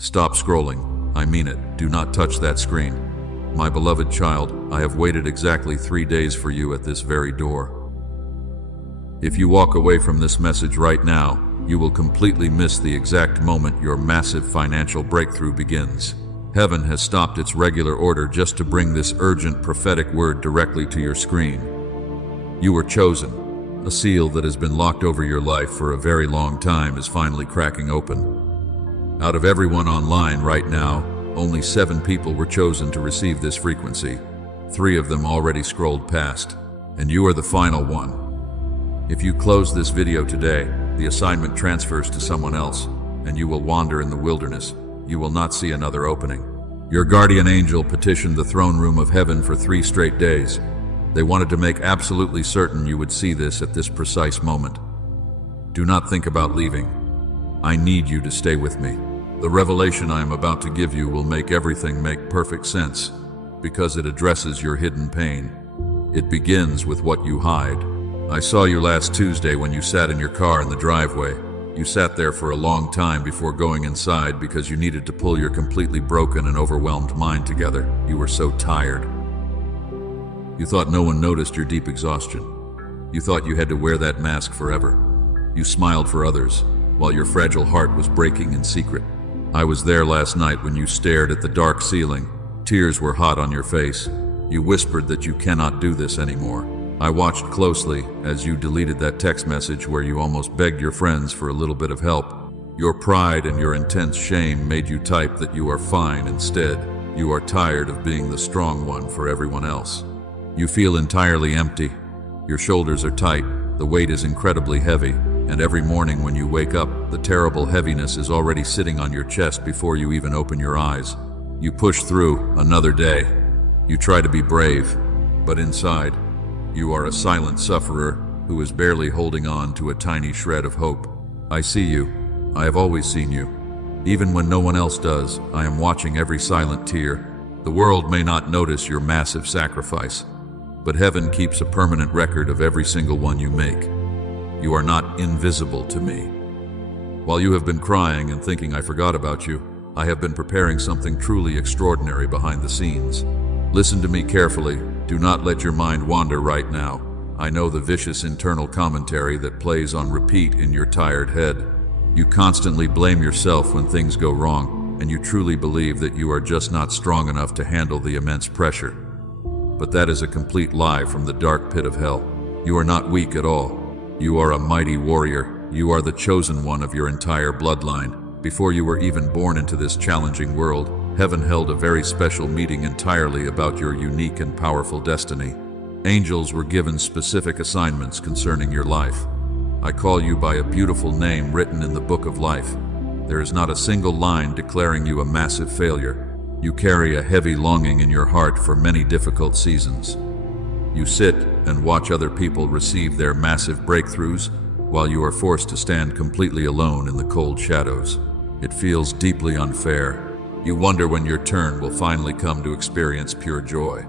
Stop scrolling. I mean it. Do not touch that screen. My beloved child, I have waited exactly 3 days for you at this very door. If you walk away from this message right now, you will completely miss the exact moment your massive financial breakthrough begins. Heaven has stopped its regular order just to bring this urgent prophetic word directly to your screen. You were chosen. A seal that has been locked over your life for a very long time is finally cracking open. Out of everyone online right now, only 7 people were chosen to receive this frequency. 3 of them already scrolled past, and you are the final one. If you close this video today, the assignment transfers to someone else, and you will wander in the wilderness. You will not see another opening. Your guardian angel petitioned the throne room of heaven for 3 straight days. They wanted to make absolutely certain you would see this at this precise moment. Do not think about leaving. I need you to stay with me. The revelation I am about to give you will make everything make perfect sense, because it addresses your hidden pain. It begins with what you hide. I saw you last Tuesday when you sat in your car in the driveway. You sat there for a long time before going inside because you needed to pull your completely broken and overwhelmed mind together. You were so tired. You thought no one noticed your deep exhaustion. You thought you had to wear that mask forever. You smiled for others, while your fragile heart was breaking in secret. I was there last night when you stared at the dark ceiling. Tears were hot on your face. You whispered that you cannot do this anymore. I watched closely as you deleted that text message where you almost begged your friends for a little bit of help. Your pride and your intense shame made you type that you are fine instead. You are tired of being the strong one for everyone else. You feel entirely empty. Your shoulders are tight, the weight is incredibly heavy, and every morning when you wake up, the terrible heaviness is already sitting on your chest before you even open your eyes. You push through another day. You try to be brave, but inside, you are a silent sufferer who is barely holding on to a tiny shred of hope. I see you. I have always seen you. Even when no one else does, I am watching every silent tear. The world may not notice your massive sacrifice, but heaven keeps a permanent record of every single one you make. You are not invisible to me. While you have been crying and thinking I forgot about you, I have been preparing something truly extraordinary behind the scenes. Listen to me carefully. Do not let your mind wander right now. I know the vicious internal commentary that plays on repeat in your tired head. You constantly blame yourself when things go wrong, and you truly believe that you are just not strong enough to handle the immense pressure. But that is a complete lie from the dark pit of hell. You are not weak at all. You are a mighty warrior. You are the chosen one of your entire bloodline. Before you were even born into this challenging world, heaven held a very special meeting entirely about your unique and powerful destiny. Angels were given specific assignments concerning your life. I call you by a beautiful name written in the book of life. There is not a single line declaring you a massive failure. You carry a heavy longing in your heart for many difficult seasons. You sit and watch other people receive their massive breakthroughs while you are forced to stand completely alone in the cold shadows. It feels deeply unfair. You wonder when your turn will finally come to experience pure joy.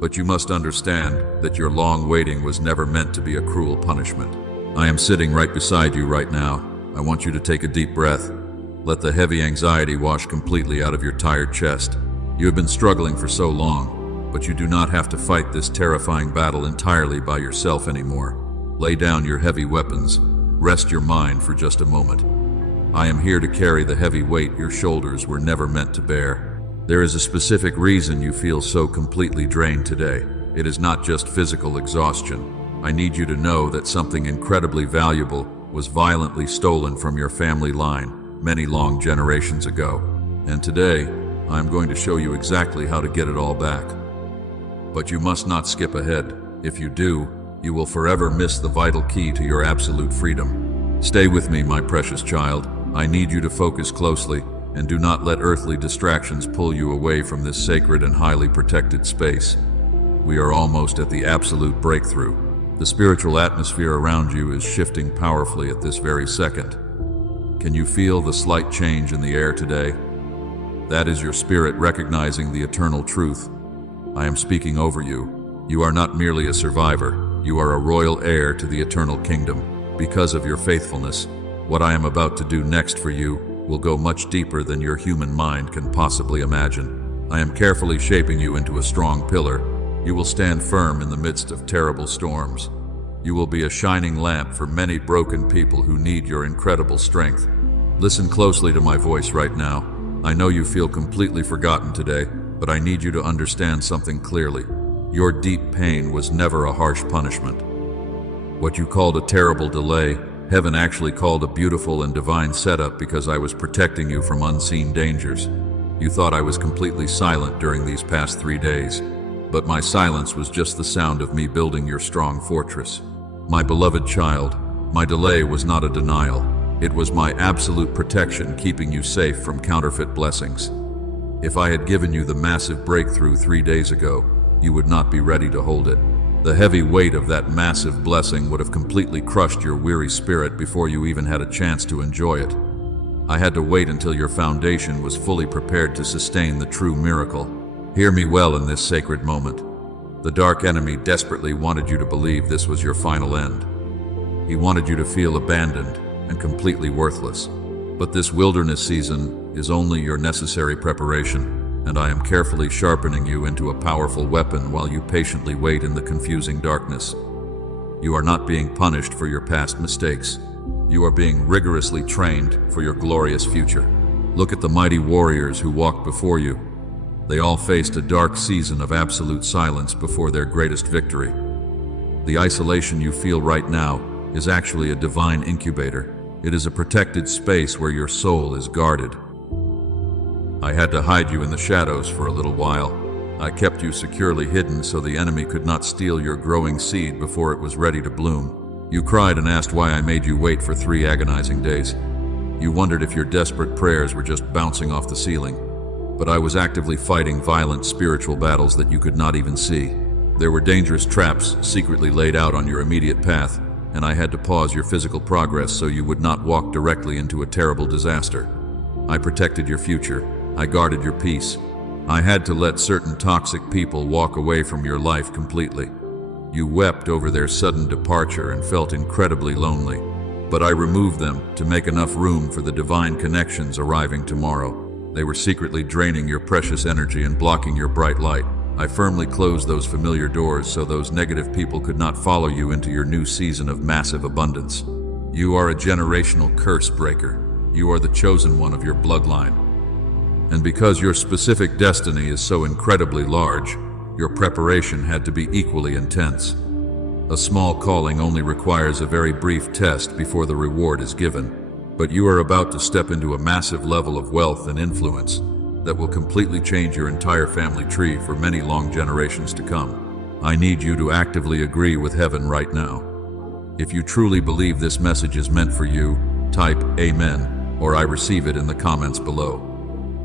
But you must understand that your long waiting was never meant to be a cruel punishment. I am sitting right beside you right now. I want you to take a deep breath. Let the heavy anxiety wash completely out of your tired chest. You have been struggling for so long, but you do not have to fight this terrifying battle entirely by yourself anymore. Lay down your heavy weapons. Rest your mind for just a moment. I am here to carry the heavy weight your shoulders were never meant to bear. There is a specific reason you feel so completely drained today. It is not just physical exhaustion. I need you to know that something incredibly valuable was violently stolen from your family line many long generations ago. And today, I am going to show you exactly how to get it all back. But you must not skip ahead. If you do, you will forever miss the vital key to your absolute freedom. Stay with me, my precious child. I need you to focus closely, and do not let earthly distractions pull you away from this sacred and highly protected space. We are almost at the absolute breakthrough. The spiritual atmosphere around you is shifting powerfully at this very second. Can you feel the slight change in the air today? That is your spirit recognizing the eternal truth. I am speaking over you. You are not merely a survivor. You are a royal heir to the eternal kingdom. Because of your faithfulness, what I am about to do next for you will go much deeper than your human mind can possibly imagine. I am carefully shaping you into a strong pillar. You will stand firm in the midst of terrible storms. You will be a shining lamp for many broken people who need your incredible strength. Listen closely to my voice right now. I know you feel completely forgotten today, but I need you to understand something clearly. Your deep pain was never a harsh punishment. What you called a terrible delay, heaven actually called a beautiful and divine setup because I was protecting you from unseen dangers. You thought I was completely silent during these past 3 days, but my silence was just the sound of me building your strong fortress. My beloved child, my delay was not a denial. It was my absolute protection keeping you safe from counterfeit blessings. If I had given you the massive breakthrough 3 days ago, you would not be ready to hold it. The heavy weight of that massive blessing would have completely crushed your weary spirit before you even had a chance to enjoy it. I had to wait until your foundation was fully prepared to sustain the true miracle. Hear me well in this sacred moment. The dark enemy desperately wanted you to believe this was your final end. He wanted you to feel abandoned and completely worthless. But this wilderness season is only your necessary preparation, and I am carefully sharpening you into a powerful weapon while you patiently wait in the confusing darkness. You are not being punished for your past mistakes. You are being rigorously trained for your glorious future. Look at the mighty warriors who walked before you. They all faced a dark season of absolute silence before their greatest victory. The isolation you feel right now is actually a divine incubator. It is a protected space where your soul is guarded. I had to hide you in the shadows for a little while. I kept you securely hidden so the enemy could not steal your growing seed before it was ready to bloom. You cried and asked why I made you wait for 3 agonizing days. You wondered if your desperate prayers were just bouncing off the ceiling. But I was actively fighting violent spiritual battles that you could not even see. There were dangerous traps secretly laid out on your immediate path, and I had to pause your physical progress so you would not walk directly into a terrible disaster. I protected your future. I guarded your peace. I had to let certain toxic people walk away from your life completely. You wept over their sudden departure and felt incredibly lonely. But I removed them to make enough room for the divine connections arriving tomorrow. They were secretly draining your precious energy and blocking your bright light. I firmly closed those familiar doors so those negative people could not follow you into your new season of massive abundance. You are a generational curse breaker. You are the chosen one of your bloodline. And because your specific destiny is so incredibly large, your preparation had to be equally intense. A small calling only requires a very brief test before the reward is given. But you are about to step into a massive level of wealth and influence that will completely change your entire family tree for many long generations to come. I need you to actively agree with heaven right now. If you truly believe this message is meant for you, type Amen, or I receive it in the comments below.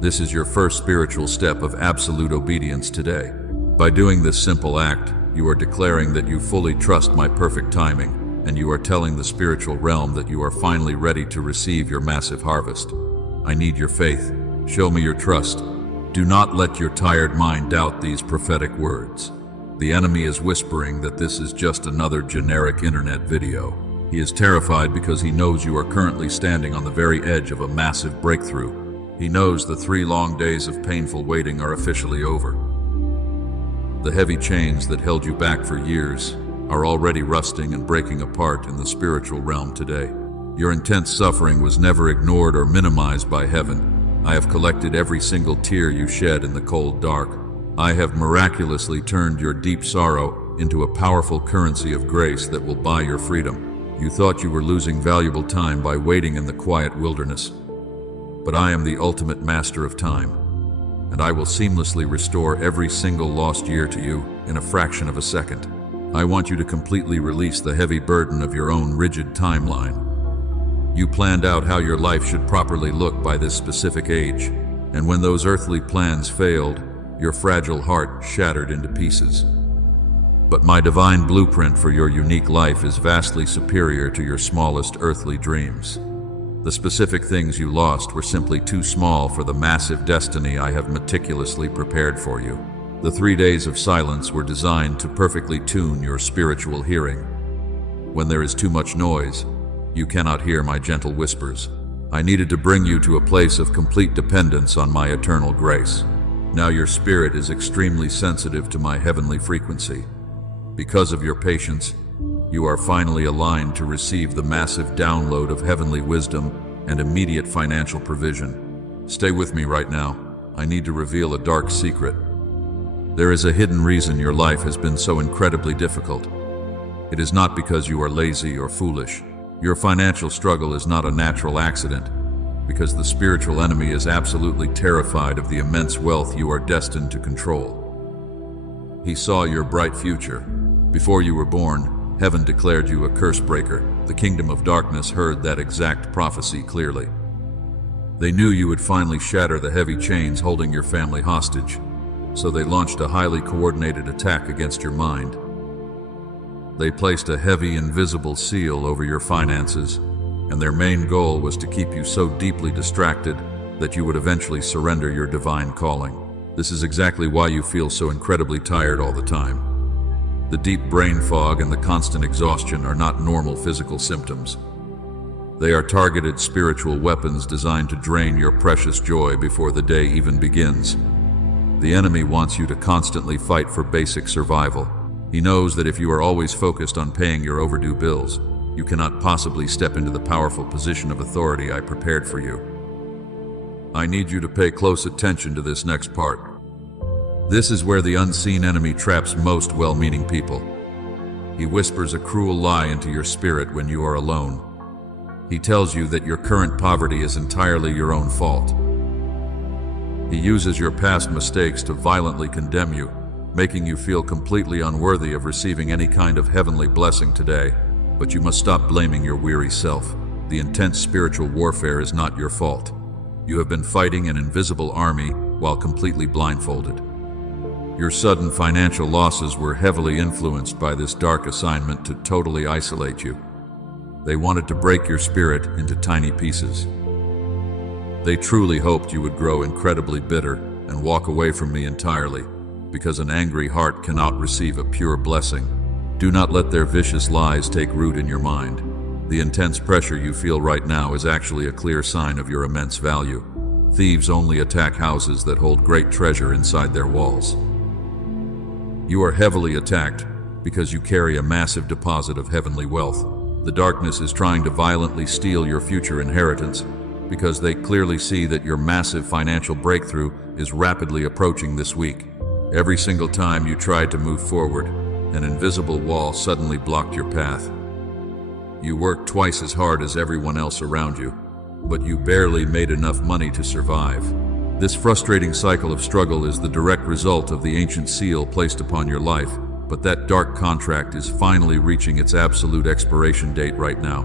This is your first spiritual step of absolute obedience today. By doing this simple act, you are declaring that you fully trust my perfect timing, and you are telling the spiritual realm that you are finally ready to receive your massive harvest. I need your faith. Show me your trust. Do not let your tired mind doubt these prophetic words. The enemy is whispering that this is just another generic internet video. He is terrified because he knows you are currently standing on the very edge of a massive breakthrough. He knows the 3 long days of painful waiting are officially over. The heavy chains that held you back for years are already rusting and breaking apart in the spiritual realm today. Your intense suffering was never ignored or minimized by heaven. I have collected every single tear you shed in the cold dark. I have miraculously turned your deep sorrow into a powerful currency of grace that will buy your freedom. You thought you were losing valuable time by waiting in the quiet wilderness. But I am the ultimate master of time, and I will seamlessly restore every single lost year to you in a fraction of a second. I want you to completely release the heavy burden of your own rigid timeline. You planned out how your life should properly look by this specific age, and when those earthly plans failed, your fragile heart shattered into pieces. But my divine blueprint for your unique life is vastly superior to your smallest earthly dreams. The specific things you lost were simply too small for the massive destiny I have meticulously prepared for you. The 3 days of silence were designed to perfectly tune your spiritual hearing. When there is too much noise, you cannot hear my gentle whispers. I needed to bring you to a place of complete dependence on my eternal grace. Now your spirit is extremely sensitive to my heavenly frequency. Because of your patience, you are finally aligned to receive the massive download of heavenly wisdom and immediate financial provision. Stay with me right now. I need to reveal a dark secret. There is a hidden reason your life has been so incredibly difficult. It is not because you are lazy or foolish. Your financial struggle is not a natural accident, because the spiritual enemy is absolutely terrified of the immense wealth you are destined to control. He saw your bright future. Before you were born, heaven declared you a curse breaker. The kingdom of darkness heard that exact prophecy clearly. They knew you would finally shatter the heavy chains holding your family hostage, so they launched a highly coordinated attack against your mind. They placed a heavy, invisible seal over your finances, and their main goal was to keep you so deeply distracted that you would eventually surrender your divine calling. This is exactly why you feel so incredibly tired all the time. The deep brain fog and the constant exhaustion are not normal physical symptoms. They are targeted spiritual weapons designed to drain your precious joy before the day even begins. The enemy wants you to constantly fight for basic survival. He knows that if you are always focused on paying your overdue bills, you cannot possibly step into the powerful position of authority I prepared for you. I need you to pay close attention to this next part. This is where the unseen enemy traps most well-meaning people. He whispers a cruel lie into your spirit when you are alone. He tells you that your current poverty is entirely your own fault. He uses your past mistakes to violently condemn you, making you feel completely unworthy of receiving any kind of heavenly blessing today. But you must stop blaming your weary self. The intense spiritual warfare is not your fault. You have been fighting an invisible army while completely blindfolded. Your sudden financial losses were heavily influenced by this dark assignment to totally isolate you. They wanted to break your spirit into tiny pieces. They truly hoped you would grow incredibly bitter and walk away from me entirely, because an angry heart cannot receive a pure blessing. Do not let their vicious lies take root in your mind. The intense pressure you feel right now is actually a clear sign of your immense value. Thieves only attack houses that hold great treasure inside their walls. You are heavily attacked because you carry a massive deposit of heavenly wealth. The darkness is trying to violently steal your future inheritance because they clearly see that your massive financial breakthrough is rapidly approaching this week. Every single time you tried to move forward, an invisible wall suddenly blocked your path. You worked twice as hard as everyone else around you, but you barely made enough money to survive. This frustrating cycle of struggle is the direct result of the ancient seal placed upon your life, but that dark contract is finally reaching its absolute expiration date right now.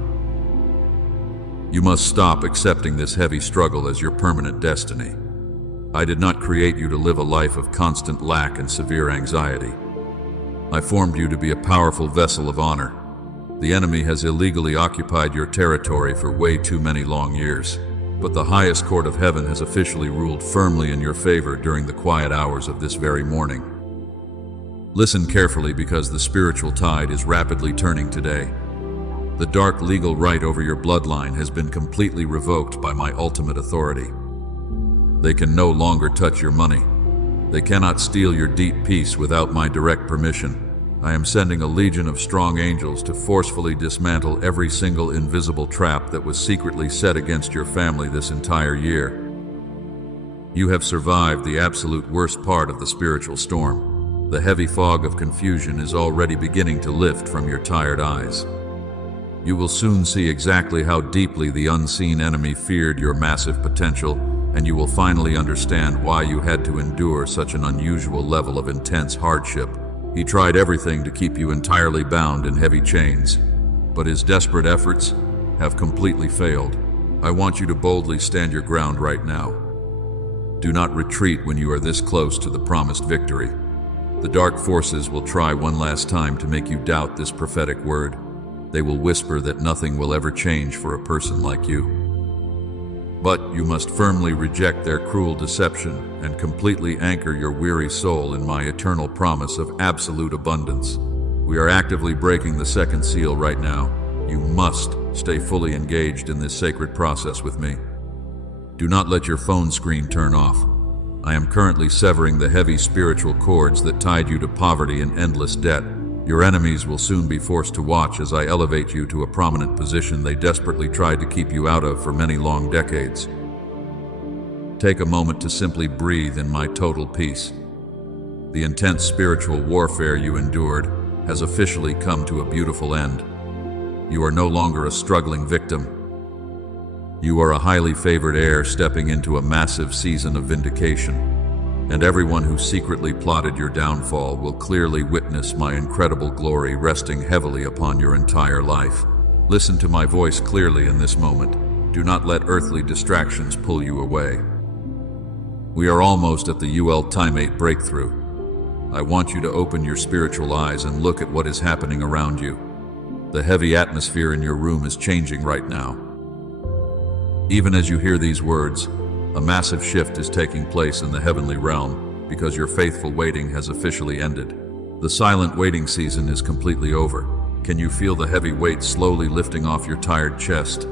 You must stop accepting this heavy struggle as your permanent destiny. I did not create you to live a life of constant lack and severe anxiety. I formed you to be a powerful vessel of honor. The enemy has illegally occupied your territory for way too many long years, but the highest court of heaven has officially ruled firmly in your favor during the quiet hours of this very morning. Listen carefully, because the spiritual tide is rapidly turning today. The dark legal right over your bloodline has been completely revoked by my ultimate authority. They can no longer touch your money. They cannot steal your deep peace without my direct permission. I am sending a legion of strong angels to forcefully dismantle every single invisible trap that was secretly set against your family this entire year. You have survived the absolute worst part of the spiritual storm. The heavy fog of confusion is already beginning to lift from your tired eyes. You will soon see exactly how deeply the unseen enemy feared your massive potential, and you will finally understand why you had to endure such an unusual level of intense hardship. He tried everything to keep you entirely bound in heavy chains, but his desperate efforts have completely failed. I want you to boldly stand your ground right now. Do not retreat when you are this close to the promised victory. The dark forces will try one last time to make you doubt this prophetic word. They will whisper that nothing will ever change for a person like you. But you must firmly reject their cruel deception and completely anchor your weary soul in my eternal promise of absolute abundance. We are actively breaking the second seal right now. You must stay fully engaged in this sacred process with me. Do not let your phone screen turn off. I am currently severing the heavy spiritual cords that tied you to poverty and endless debt. Your enemies will soon be forced to watch as I elevate you to a prominent position they desperately tried to keep you out of for many long decades. Take a moment to simply breathe in my total peace. The intense spiritual warfare you endured has officially come to a beautiful end. You are no longer a struggling victim. You are a highly favored heir stepping into a massive season of vindication, and everyone who secretly plotted your downfall will clearly witness my incredible glory resting heavily upon your entire life. Listen to my voice clearly in this moment. Do not let earthly distractions pull you away. We are almost at the Timate breakthrough. I want you to open your spiritual eyes and look at what is happening around you. The heavy atmosphere in your room is changing right now. Even as you hear these words, a massive shift is taking place in the heavenly realm because your faithful waiting has officially ended. The silent waiting season is completely over. Can you feel the heavy weight slowly lifting off your tired chest?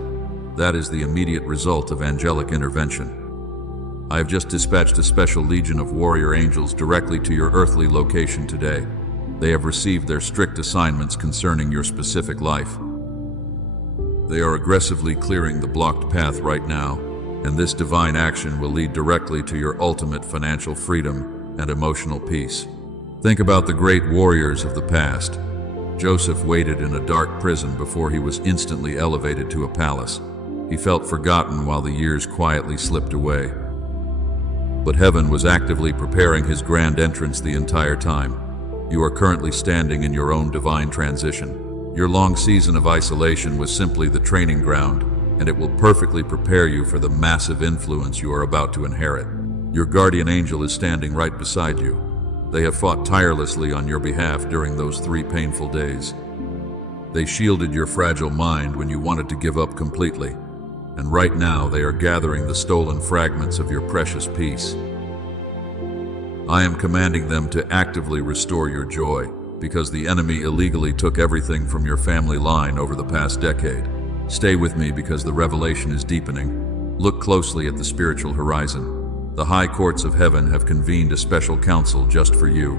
That is the immediate result of angelic intervention. I have just dispatched a special legion of warrior angels directly to your earthly location today. They have received their strict assignments concerning your specific life. They are aggressively clearing the blocked path right now, and this divine action will lead directly to your ultimate financial freedom and emotional peace. Think about the great warriors of the past. Joseph waited in a dark prison before he was instantly elevated to a palace. He felt forgotten while the years quietly slipped away. But heaven was actively preparing his grand entrance the entire time. You are currently standing in your own divine transition. Your long season of isolation was simply the training ground, and it will perfectly prepare you for the massive influence you are about to inherit. Your guardian angel is standing right beside you. They have fought tirelessly on your behalf during those 3 painful days. They shielded your fragile mind when you wanted to give up completely, and right now they are gathering the stolen fragments of your precious peace. I am commanding them to actively restore your joy, because the enemy illegally took everything from your family line over the past decade. Stay with me because the revelation is deepening. Look closely at the spiritual horizon. The high courts of heaven have convened a special council just for you.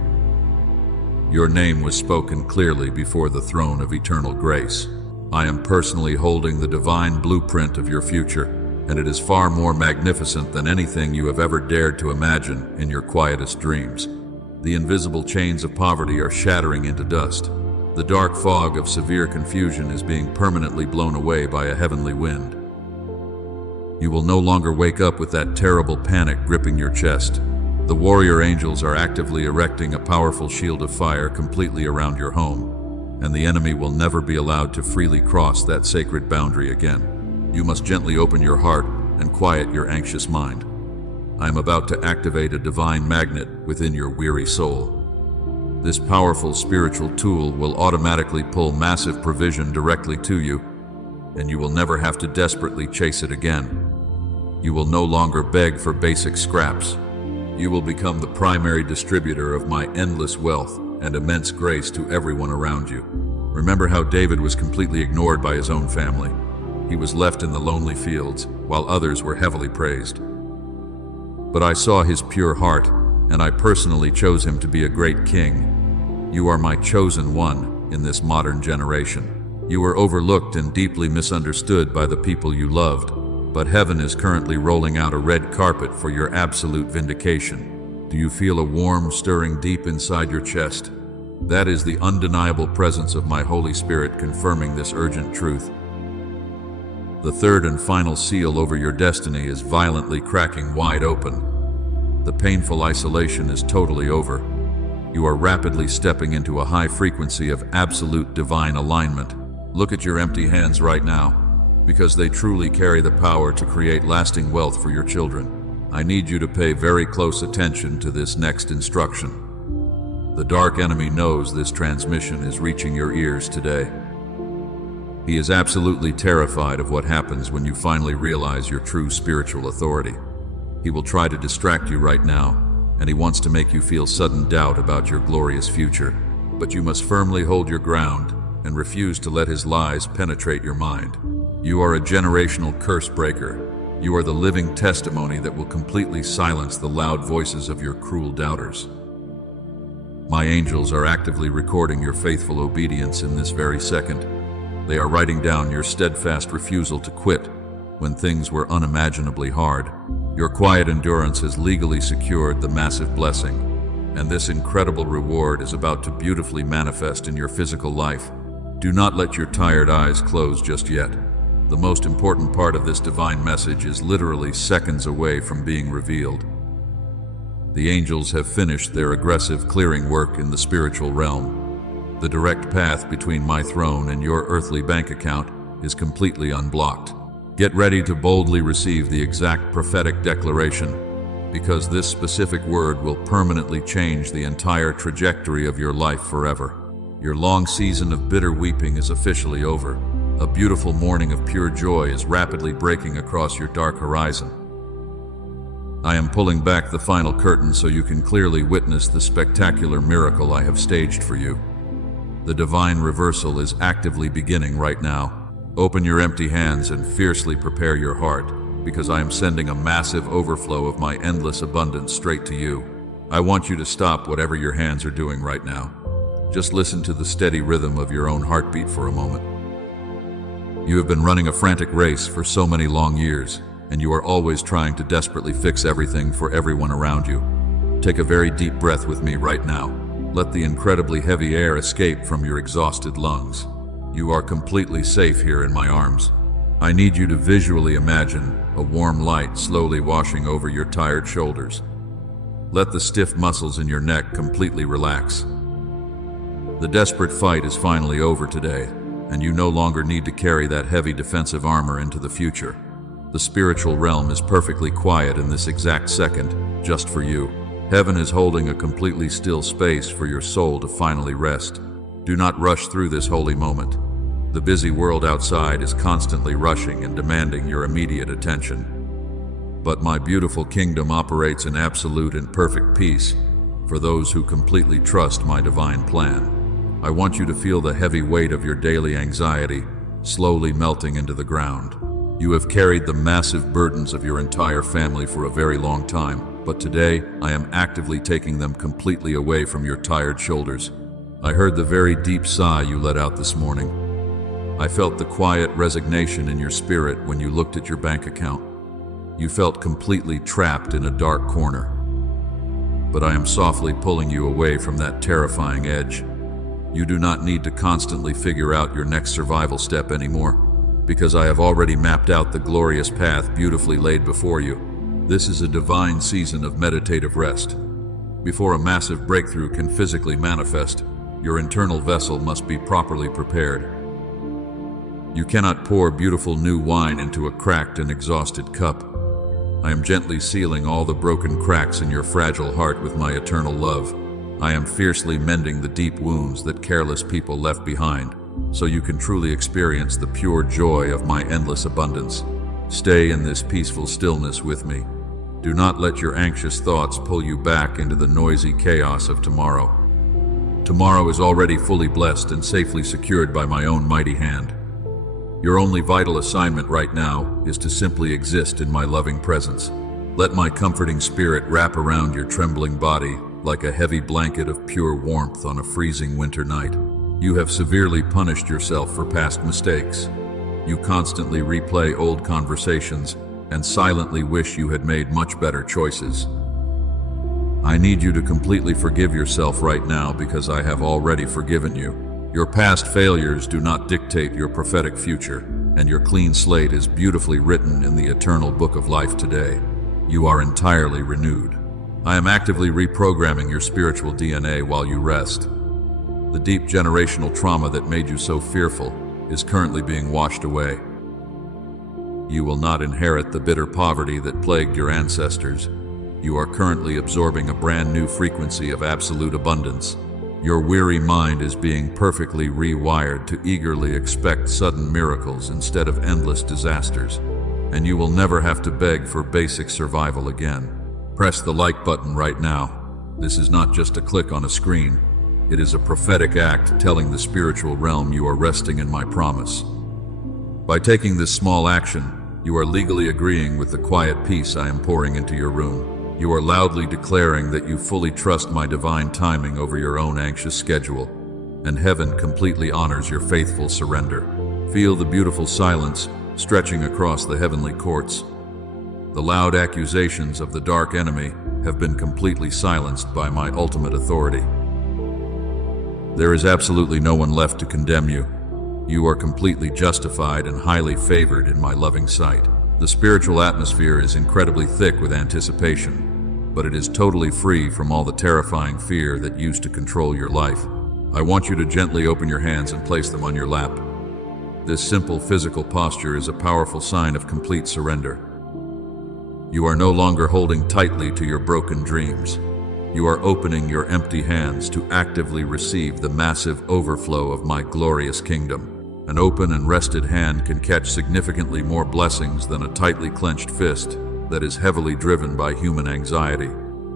Your name was spoken clearly before the throne of eternal grace. I am personally holding the divine blueprint of your future, and it is far more magnificent than anything you have ever dared to imagine in your quietest dreams. The invisible chains of poverty are shattering into dust. The dark fog of severe confusion is being permanently blown away by a heavenly wind. You will no longer wake up with that terrible panic gripping your chest. The warrior angels are actively erecting a powerful shield of fire completely around your home, and the enemy will never be allowed to freely cross that sacred boundary again. You must gently open your heart and quiet your anxious mind. I am about to activate a divine magnet within your weary soul. This powerful spiritual tool will automatically pull massive provision directly to you, and you will never have to desperately chase it again. You will no longer beg for basic scraps. You will become the primary distributor of my endless wealth and immense grace to everyone around you. Remember how David was completely ignored by his own family. He was left in the lonely fields, while others were heavily praised. But I saw his pure heart, and I personally chose him to be a great king. You are my chosen one in this modern generation. You were overlooked and deeply misunderstood by the people you loved, but heaven is currently rolling out a red carpet for your absolute vindication. Do you feel a warm stirring deep inside your chest? That is the undeniable presence of my Holy Spirit confirming this urgent truth. The third and final seal over your destiny is violently cracking wide open. The painful isolation is totally over. You are rapidly stepping into a high frequency of absolute divine alignment. Look at your empty hands right now, because they truly carry the power to create lasting wealth for your children. I need you to pay very close attention to this next instruction. The dark enemy knows this transmission is reaching your ears today. He is absolutely terrified of what happens when you finally realize your true spiritual authority. He will try to distract you right now, and he wants to make you feel sudden doubt about your glorious future. But you must firmly hold your ground and refuse to let his lies penetrate your mind. You are a generational curse breaker. You are the living testimony that will completely silence the loud voices of your cruel doubters. My angels are actively recording your faithful obedience in this very second. They are writing down your steadfast refusal to quit when things were unimaginably hard. Your quiet endurance has legally secured the massive blessing, and this incredible reward is about to beautifully manifest in your physical life. Do not let your tired eyes close just yet. The most important part of this divine message is literally seconds away from being revealed. The angels have finished their aggressive clearing work in the spiritual realm. The direct path between my throne and your earthly bank account is completely unblocked. Get ready to boldly receive the exact prophetic declaration, because this specific word will permanently change the entire trajectory of your life forever. Your long season of bitter weeping is officially over. A beautiful morning of pure joy is rapidly breaking across your dark horizon. I am pulling back the final curtain so you can clearly witness the spectacular miracle I have staged for you. The divine reversal is actively beginning right now. Open your empty hands and fiercely prepare your heart, because I am sending a massive overflow of my endless abundance straight to you. I want you to stop whatever your hands are doing right now. Just listen to the steady rhythm of your own heartbeat for a moment. You have been running a frantic race for so many long years, and you are always trying to desperately fix everything for everyone around you. Take a very deep breath with me right now. Let the incredibly heavy air escape from your exhausted lungs. You are completely safe here in my arms. I need you to visually imagine a warm light slowly washing over your tired shoulders. Let the stiff muscles in your neck completely relax. The desperate fight is finally over today, and you no longer need to carry that heavy defensive armor into the future. The spiritual realm is perfectly quiet in this exact second, just for you. Heaven is holding a completely still space for your soul to finally rest. Do not rush through this holy moment. The busy world outside is constantly rushing and demanding your immediate attention. But my beautiful kingdom operates in absolute and perfect peace for those who completely trust my divine plan. I want you to feel the heavy weight of your daily anxiety slowly melting into the ground. You have carried the massive burdens of your entire family for a very long time, but today I am actively taking them completely away from your tired shoulders. I heard the very deep sigh you let out this morning. I felt the quiet resignation in your spirit when you looked at your bank account. You felt completely trapped in a dark corner. But I am softly pulling you away from that terrifying edge. You do not need to constantly figure out your next survival step anymore, because I have already mapped out the glorious path beautifully laid before you. This is a divine season of meditative rest. Before a massive breakthrough can physically manifest, your internal vessel must be properly prepared. You cannot pour beautiful new wine into a cracked and exhausted cup. I am gently sealing all the broken cracks in your fragile heart with my eternal love. I am fiercely mending the deep wounds that careless people left behind, so you can truly experience the pure joy of my endless abundance. Stay in this peaceful stillness with me. Do not let your anxious thoughts pull you back into the noisy chaos of tomorrow. Tomorrow is already fully blessed and safely secured by my own mighty hand. Your only vital assignment right now is to simply exist in my loving presence. Let my comforting spirit wrap around your trembling body like a heavy blanket of pure warmth on a freezing winter night. You have severely punished yourself for past mistakes. You constantly replay old conversations and silently wish you had made much better choices. I need you to completely forgive yourself right now because I have already forgiven you. Your past failures do not dictate your prophetic future, and your clean slate is beautifully written in the eternal book of life today. You are entirely renewed. I am actively reprogramming your spiritual DNA while you rest. The deep generational trauma that made you so fearful is currently being washed away. You will not inherit the bitter poverty that plagued your ancestors. You are currently absorbing a brand new frequency of absolute abundance. Your weary mind is being perfectly rewired to eagerly expect sudden miracles instead of endless disasters, and you will never have to beg for basic survival again. Press the like button right now. This is not just a click on a screen. It is a prophetic act telling the spiritual realm you are resting in my promise. By taking this small action, you are legally agreeing with the quiet peace I am pouring into your room. You are loudly declaring that you fully trust my divine timing over your own anxious schedule, and heaven completely honors your faithful surrender. Feel the beautiful silence stretching across the heavenly courts. The loud accusations of the dark enemy have been completely silenced by my ultimate authority. There is absolutely no one left to condemn you. You are completely justified and highly favored in my loving sight. The spiritual atmosphere is incredibly thick with anticipation, but it is totally free from all the terrifying fear that used to control your life. I want you to gently open your hands and place them on your lap. This simple physical posture is a powerful sign of complete surrender. You are no longer holding tightly to your broken dreams. You are opening your empty hands to actively receive the massive overflow of my glorious kingdom. An open and rested hand can catch significantly more blessings than a tightly clenched fist that is heavily driven by human anxiety.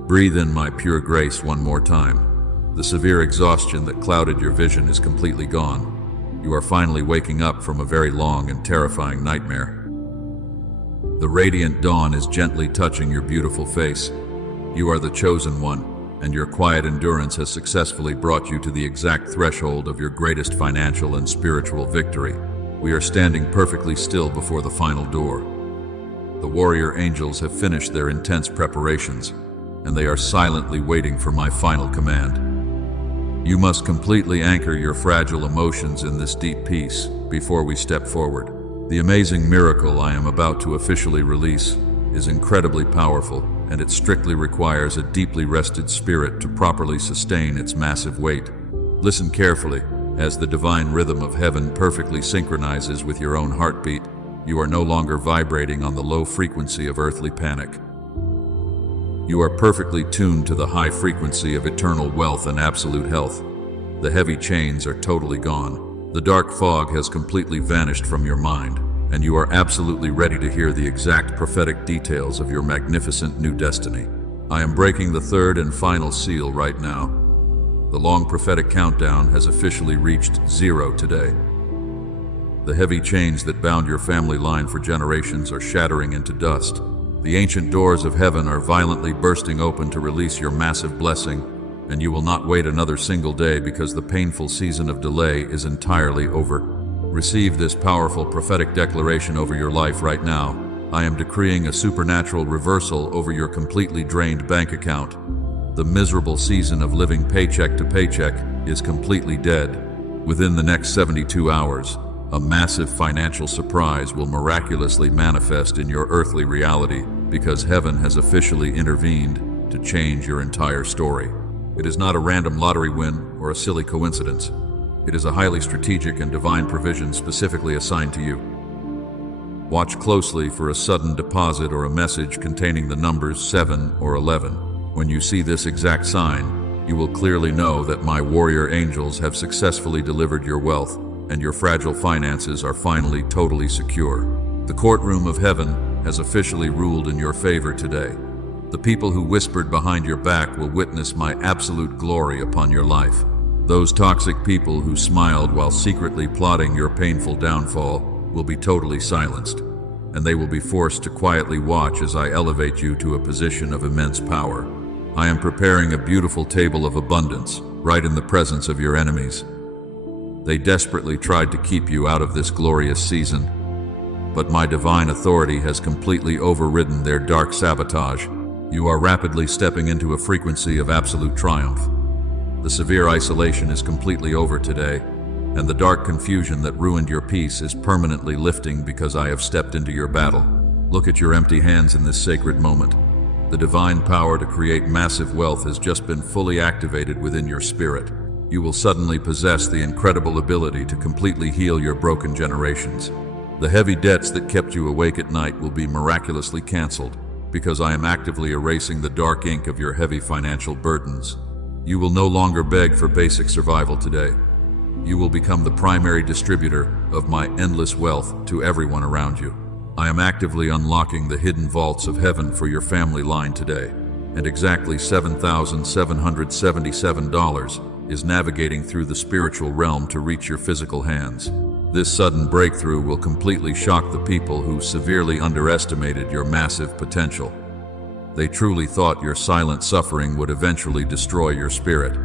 Breathe in my pure grace one more time. The severe exhaustion that clouded your vision is completely gone. You are finally waking up from a very long and terrifying nightmare. The radiant dawn is gently touching your beautiful face. You are the chosen one, and your quiet endurance has successfully brought you to the exact threshold of your greatest financial and spiritual victory. We are standing perfectly still before the final door. The warrior angels have finished their intense preparations, and they are silently waiting for my final command. You must completely anchor your fragile emotions in this deep peace before we step forward. The amazing miracle I am about to officially release is incredibly powerful, and it strictly requires a deeply rested spirit to properly sustain its massive weight. Listen carefully, as the divine rhythm of heaven perfectly synchronizes with your own heartbeat. You are no longer vibrating on the low frequency of earthly panic. You are perfectly tuned to the high frequency of eternal wealth and absolute health. The heavy chains are totally gone. The dark fog has completely vanished from your mind, and you are absolutely ready to hear the exact prophetic details of your magnificent new destiny. I am breaking the third and final seal right now. The long prophetic countdown has officially reached 0 today. The heavy chains that bound your family line for generations are shattering into dust. The ancient doors of heaven are violently bursting open to release your massive blessing, and you will not wait another single day because the painful season of delay is entirely over. Receive this powerful prophetic declaration over your life right now. I am decreeing a supernatural reversal over your completely drained bank account. The miserable season of living paycheck to paycheck is completely dead. Within the next 72 hours, a massive financial surprise will miraculously manifest in your earthly reality because heaven has officially intervened to change your entire story. It is not a random lottery win or a silly coincidence. It is a highly strategic and divine provision specifically assigned to you. Watch closely for a sudden deposit or a message containing the numbers 7 or 11. When you see this exact sign, you will clearly know that my warrior angels have successfully delivered your wealth, and your fragile finances are finally totally secure. The courtroom of heaven has officially ruled in your favor today. The people who whispered behind your back will witness my absolute glory upon your life. Those toxic people who smiled while secretly plotting your painful downfall will be totally silenced, and they will be forced to quietly watch as I elevate you to a position of immense power. I am preparing a beautiful table of abundance right in the presence of your enemies. They desperately tried to keep you out of this glorious season, but my divine authority has completely overridden their dark sabotage. You are rapidly stepping into a frequency of absolute triumph. The severe isolation is completely over today, and the dark confusion that ruined your peace is permanently lifting because I have stepped into your battle. Look at your empty hands in this sacred moment. The divine power to create massive wealth has just been fully activated within your spirit. You will suddenly possess the incredible ability to completely heal your broken generations. The heavy debts that kept you awake at night will be miraculously canceled because I am actively erasing the dark ink of your heavy financial burdens. You will no longer beg for basic survival today. You will become the primary distributor of my endless wealth to everyone around you. I am actively unlocking the hidden vaults of heaven for your family line today, and exactly $7,777 is navigating through the spiritual realm to reach your physical hands. This sudden breakthrough will completely shock the people who severely underestimated your massive potential. They truly thought your silent suffering would eventually destroy your spirit,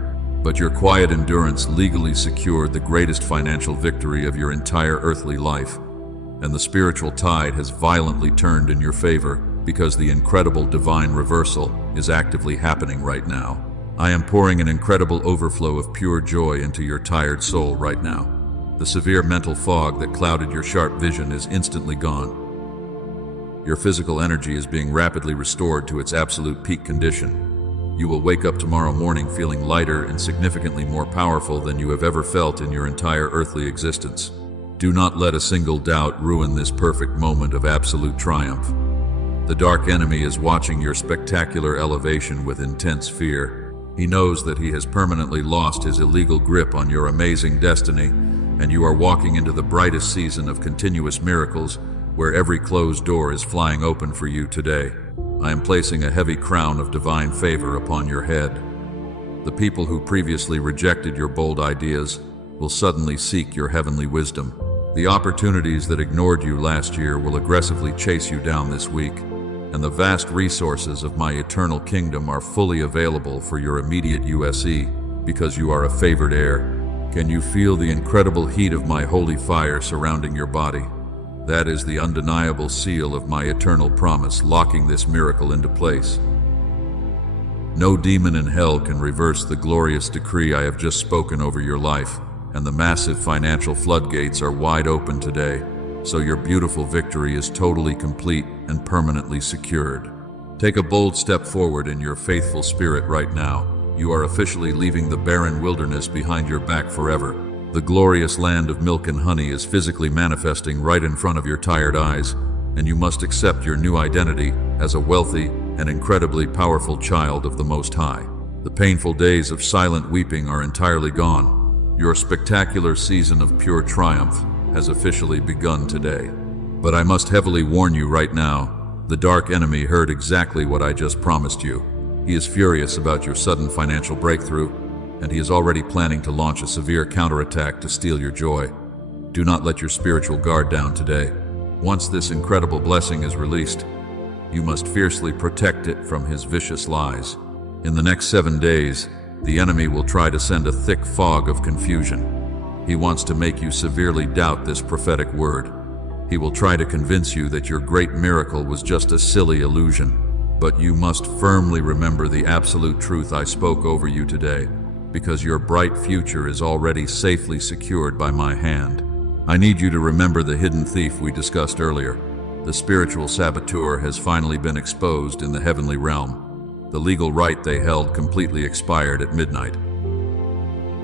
but your quiet endurance legally secured the greatest financial victory of your entire earthly life, and the spiritual tide has violently turned in your favor because the incredible divine reversal is actively happening right now. I am pouring an incredible overflow of pure joy into your tired soul right now. The severe mental fog that clouded your sharp vision is instantly gone. Your physical energy is being rapidly restored to its absolute peak condition. You will wake up tomorrow morning feeling lighter and significantly more powerful than you have ever felt in your entire earthly existence. Do not let a single doubt ruin this perfect moment of absolute triumph. The dark enemy is watching your spectacular elevation with intense fear. He knows that he has permanently lost his illegal grip on your amazing destiny, and you are walking into the brightest season of continuous miracles where every closed door is flying open for you today. I am placing a heavy crown of divine favor upon your head. The people who previously rejected your bold ideas will suddenly seek your heavenly wisdom. The opportunities that ignored you last year will aggressively chase you down this week, and the vast resources of my eternal kingdom are fully available for your immediate USE because you are a favored heir. Can you feel the incredible heat of my holy fire surrounding your body? That is the undeniable seal of my eternal promise locking this miracle into place. No demon in hell can reverse the glorious decree I have just spoken over your life, and the massive financial floodgates are wide open today, so your beautiful victory is totally complete and permanently secured. Take a bold step forward in your faithful spirit right now. You are officially leaving the barren wilderness behind your back forever. The glorious land of milk and honey is physically manifesting right in front of your tired eyes, and you must accept your new identity as a wealthy and incredibly powerful child of the Most High. The painful days of silent weeping are entirely gone. Your spectacular season of pure triumph has officially begun today. But I must heavily warn you right now, the dark enemy heard exactly what I just promised you. He is furious about your sudden financial breakthrough, and he is already planning to launch a severe counterattack to steal your joy. Do not let your spiritual guard down today. Once this incredible blessing is released, you must fiercely protect it from his vicious lies. In the next 7 days, the enemy will try to send a thick fog of confusion. He wants to make you severely doubt this prophetic word. He will try to convince you that your great miracle was just a silly illusion. But you must firmly remember the absolute truth I spoke over you today, because your bright future is already safely secured by my hand. I need you to remember the hidden thief we discussed earlier. The spiritual saboteur has finally been exposed in the heavenly realm. The legal right they held completely expired at midnight.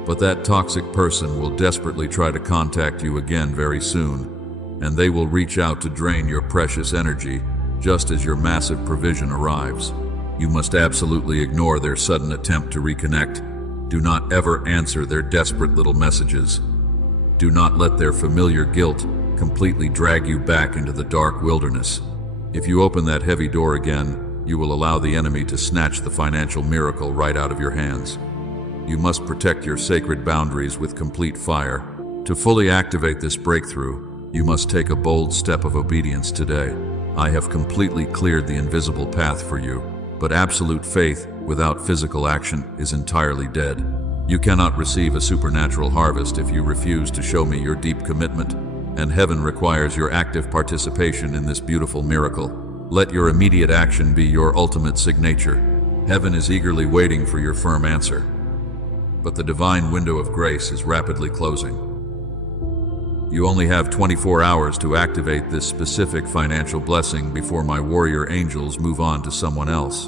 But that toxic person will desperately try to contact you again very soon, and they will reach out to drain your precious energy just as your massive provision arrives. You must absolutely ignore their sudden attempt to reconnect. Do not ever answer their desperate little messages. Do not let their familiar guilt completely drag you back into the dark wilderness. If you open that heavy door again, you will allow the enemy to snatch the financial miracle right out of your hands. You must protect your sacred boundaries with complete fire. To fully activate this breakthrough, you must take a bold step of obedience today. I have completely cleared the invisible path for you, but absolute faith without physical action is entirely dead. You cannot receive a supernatural harvest if you refuse to show me your deep commitment, and heaven requires your active participation in this beautiful miracle. Let your immediate action be your ultimate signature. Heaven is eagerly waiting for your firm answer. But the divine window of grace is rapidly closing. You only have 24 hours to activate this specific financial blessing before my warrior angels move on to someone else.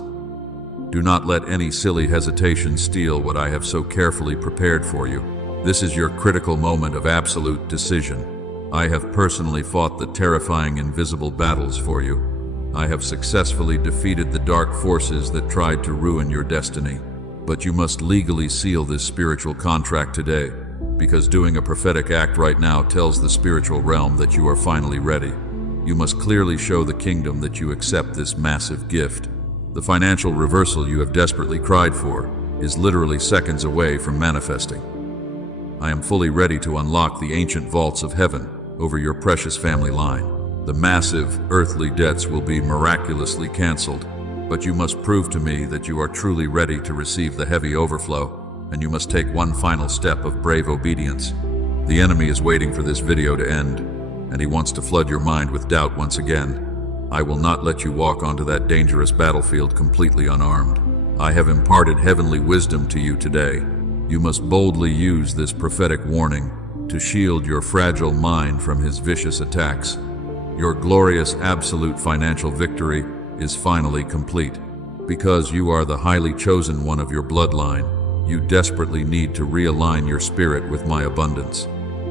Do not let any silly hesitation steal what I have so carefully prepared for you. This is your critical moment of absolute decision. I have personally fought the terrifying invisible battles for you. I have successfully defeated the dark forces that tried to ruin your destiny. But you must legally seal this spiritual contract today, because doing a prophetic act right now tells the spiritual realm that you are finally ready. You must clearly show the kingdom that you accept this massive gift. The financial reversal you have desperately cried for is literally seconds away from manifesting. I am fully ready to unlock the ancient vaults of heaven over your precious family line. The massive earthly debts will be miraculously canceled, but you must prove to me that you are truly ready to receive the heavy overflow, and you must take one final step of brave obedience. The enemy is waiting for this video to end, and he wants to flood your mind with doubt once again. I will not let you walk onto that dangerous battlefield completely unarmed. I have imparted heavenly wisdom to you today. You must boldly use this prophetic warning to shield your fragile mind from his vicious attacks. Your glorious absolute financial victory is finally complete. Because you are the highly chosen one of your bloodline, you desperately need to realign your spirit with my abundance.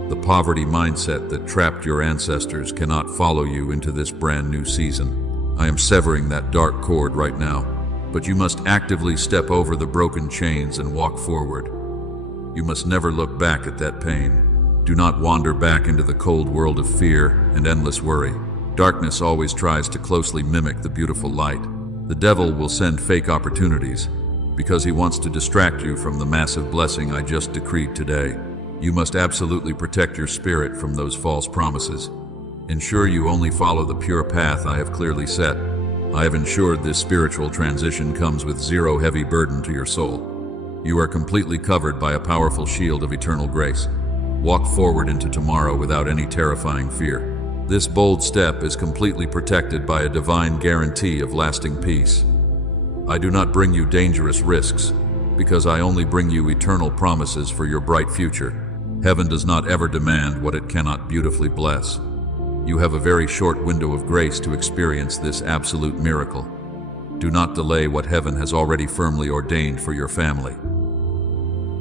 The poverty mindset that trapped your ancestors cannot follow you into this brand new season. I am severing that dark cord right now, but you must actively step over the broken chains and walk forward. You must never look back at that pain. Do not wander back into the cold world of fear and endless worry. Darkness always tries to closely mimic the beautiful light. The devil will send fake opportunities because he wants to distract you from the massive blessing I just decreed today. You must absolutely protect your spirit from those false promises. Ensure you only follow the pure path I have clearly set. I have ensured this spiritual transition comes with zero heavy burden to your soul. You are completely covered by a powerful shield of eternal grace. Walk forward into tomorrow without any terrifying fear. This bold step is completely protected by a divine guarantee of lasting peace. I do not bring you dangerous risks, because I only bring you eternal promises for your bright future. Heaven does not ever demand what it cannot beautifully bless. You have a very short window of grace to experience this absolute miracle. Do not delay what heaven has already firmly ordained for your family.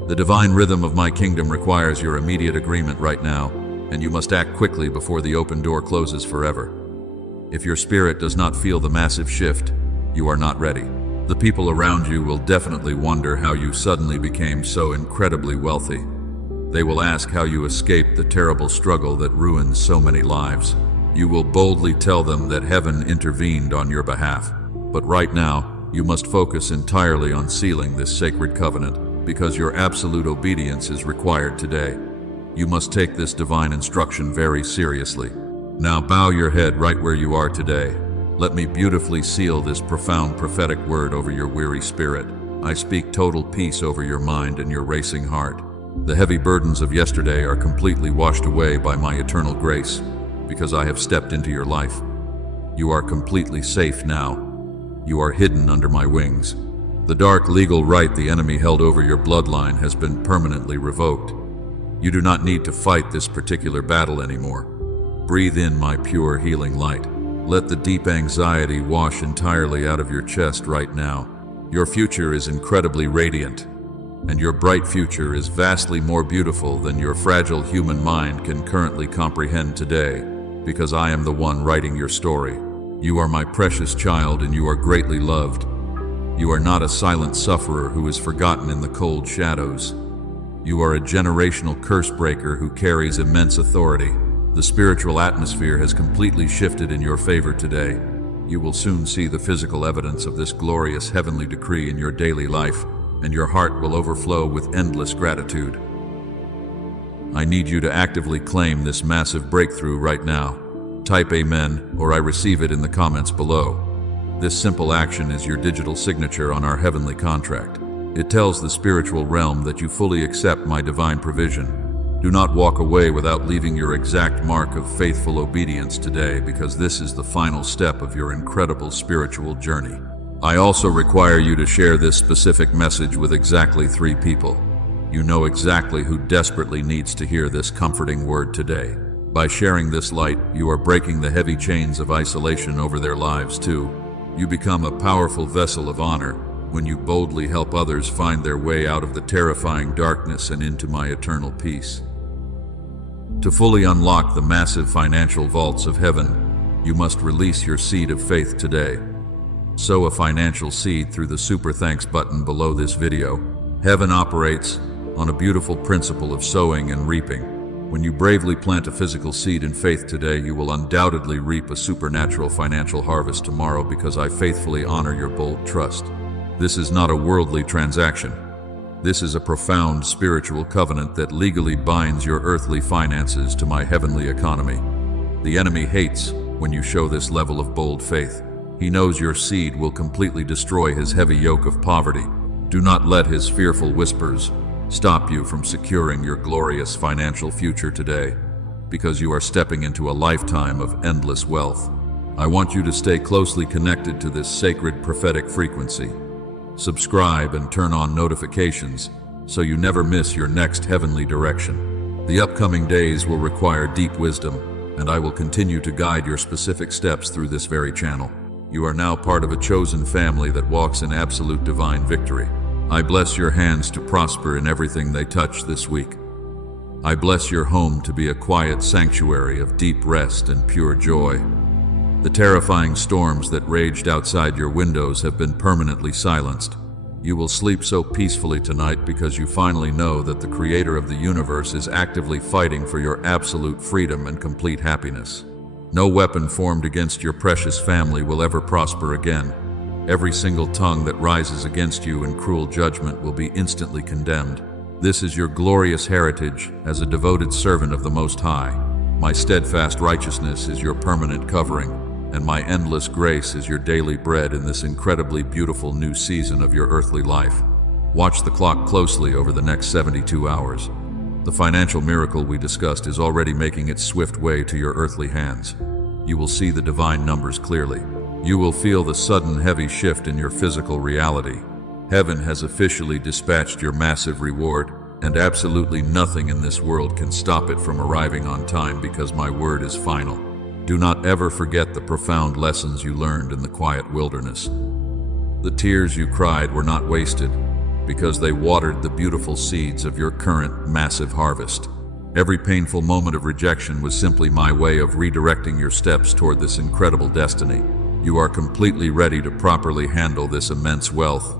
The divine rhythm of my kingdom requires your immediate agreement right now, and you must act quickly before the open door closes forever. If your spirit does not feel the massive shift, you are not ready. The people around you will definitely wonder how you suddenly became so incredibly wealthy. They will ask how you escaped the terrible struggle that ruined so many lives. You will boldly tell them that heaven intervened on your behalf. But right now, you must focus entirely on sealing this sacred covenant, because your absolute obedience is required today. You must take this divine instruction very seriously. Now bow your head right where you are today. Let me beautifully seal this profound prophetic word over your weary spirit. I speak total peace over your mind and your racing heart. The heavy burdens of yesterday are completely washed away by my eternal grace, because I have stepped into your life. You are completely safe now. You are hidden under my wings. The dark legal right the enemy held over your bloodline has been permanently revoked. You do not need to fight this particular battle anymore. Breathe in my pure healing light. Let the deep anxiety wash entirely out of your chest right now. Your future is incredibly radiant, and your bright future is vastly more beautiful than your fragile human mind can currently comprehend today, because I am the one writing your story. You are my precious child, and you are greatly loved. You are not a silent sufferer who is forgotten in the cold shadows. You are a generational curse breaker who carries immense authority. The spiritual atmosphere has completely shifted in your favor today. You will soon see the physical evidence of this glorious heavenly decree in your daily life, and your heart will overflow with endless gratitude. I need you to actively claim this massive breakthrough right now. Type Amen, or I receive it in the comments below. This simple action is your digital signature on our heavenly contract. It tells the spiritual realm that you fully accept my divine provision. Do not walk away without leaving your exact mark of faithful obedience today, because this is the final step of your incredible spiritual journey. I also require you to share this specific message with exactly 3 people. You know exactly who desperately needs to hear this comforting word today. By sharing this light, you are breaking the heavy chains of isolation over their lives too. You become a powerful vessel of honor when you boldly help others find their way out of the terrifying darkness and into my eternal peace. To fully unlock the massive financial vaults of heaven, you must release your seed of faith today. Sow a financial seed through the Super Thanks button below this video. Heaven operates on a beautiful principle of sowing and reaping. When you bravely plant a physical seed in faith today, you will undoubtedly reap a supernatural financial harvest tomorrow, because I faithfully honor your bold trust. This is not a worldly transaction. This is a profound spiritual covenant that legally binds your earthly finances to my heavenly economy. The enemy hates when you show this level of bold faith. He knows your seed will completely destroy his heavy yoke of poverty. Do not let his fearful whispers stop you from securing your glorious financial future today, because you are stepping into a lifetime of endless wealth. I want you to stay closely connected to this sacred prophetic frequency. Subscribe and turn on notifications so you never miss your next heavenly direction. The upcoming days will require deep wisdom, and I will continue to guide your specific steps through this very channel. You are now part of a chosen family that walks in absolute divine victory. I bless your hands to prosper in everything they touch this week. I bless your home to be a quiet sanctuary of deep rest and pure joy. The terrifying storms that raged outside your windows have been permanently silenced. You will sleep so peacefully tonight because you finally know that the Creator of the universe is actively fighting for your absolute freedom and complete happiness. No weapon formed against your precious family will ever prosper again. Every single tongue that rises against you in cruel judgment will be instantly condemned. This is your glorious heritage as a devoted servant of the Most High. My steadfast righteousness is your permanent covering, and my endless grace is your daily bread in this incredibly beautiful new season of your earthly life. Watch the clock closely over the next 72 hours. The financial miracle we discussed is already making its swift way to your earthly hands. You will see the divine numbers clearly. You will feel the sudden heavy shift in your physical reality. Heaven has officially dispatched your massive reward, and absolutely nothing in this world can stop it from arriving on time because my word is final. Do not ever forget the profound lessons you learned in the quiet wilderness. The tears you cried were not wasted, because they watered the beautiful seeds of your current massive harvest. Every painful moment of rejection was simply my way of redirecting your steps toward this incredible destiny. You are completely ready to properly handle this immense wealth,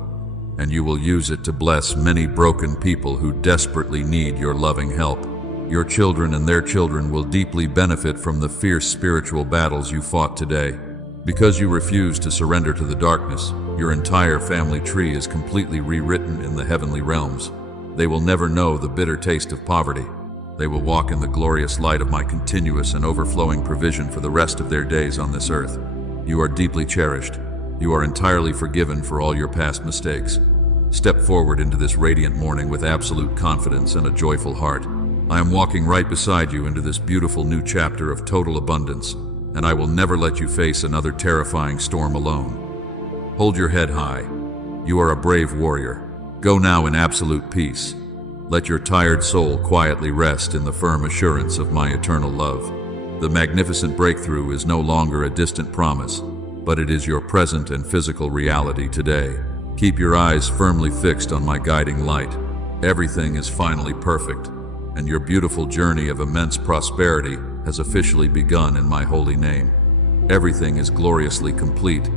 and you will use it to bless many broken people who desperately need your loving help. Your children and their children will deeply benefit from the fierce spiritual battles you fought today. Because you refuse to surrender to the darkness, your entire family tree is completely rewritten in the heavenly realms. They will never know the bitter taste of poverty. They will walk in the glorious light of my continuous and overflowing provision for the rest of their days on this earth. You are deeply cherished. You are entirely forgiven for all your past mistakes. Step forward into this radiant morning with absolute confidence and a joyful heart. I am walking right beside you into this beautiful new chapter of total abundance, and I will never let you face another terrifying storm alone. Hold your head high. You are a brave warrior. Go now in absolute peace. Let your tired soul quietly rest in the firm assurance of my eternal love. The magnificent breakthrough is no longer a distant promise, but it is your present and physical reality today. Keep your eyes firmly fixed on my guiding light. Everything is finally perfect, and your beautiful journey of immense prosperity has officially begun in my holy name. Everything is gloriously complete,